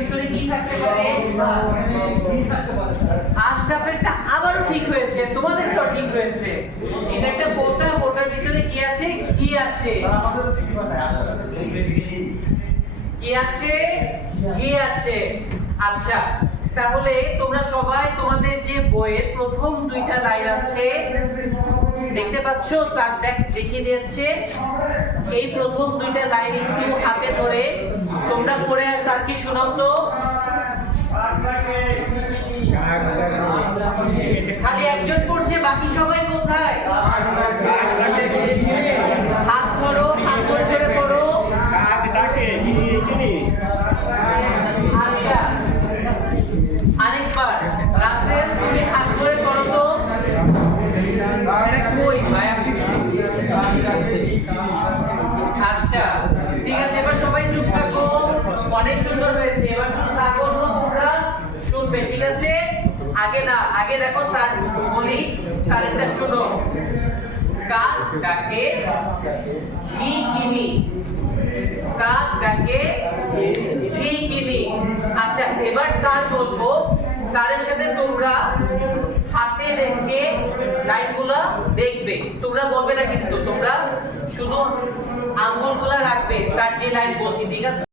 ভিতরে কি থাকতে পারে? আশরাফেরটা আবারও ঠিক হয়েছে তোমাদেরটাও ঠিক হয়েছে। এটা একটা গোটা গোটার ভিতরে কি আছে? ঘি আছে। কি আছে? ঘি আছে। আচ্ছা তাহলে তোমরা সবাই তোমাদের যে বইয়ের প্রথম দুইটা লাইন আছে দেখতে পাচ্ছ, স্যার দেখ, দেখিয়ে দিয়েছে। এই প্রথম দুইটা লাইন একটু হাতে ধরে। তোমরা পড়ে স্যারকে শোনাও তো? খালি একজন পড়ছে, বাকি সবাই কোথায়? হাত ধরো, হাত ধরে আচ্ছা আচ্ছা ঠিক আছে, এবার সবাই চুপ থাকো। অনেক সুন্দর হয়েছে। এবার শুধু স্যার বলব, তোমরা শুনবে, ঠিক আছে? আগে না, আগে দেখো স্যার, বলি, স্যারেরটা শোনো। কাক ডাকে ঘি কিনি। কাক ডাকে ঘি কিনি। আচ্ছা এবার স্যার বলব, স্যারের সাথে তোমরা হাতে রেখে লাইনগুলো দেখবে। তোমরা বলবে না কিন্তু, তোমরা শুধু আঙ্গুলগুলা রাখবে স্যার লাইট লাইন বলছি, ঠিক আছে?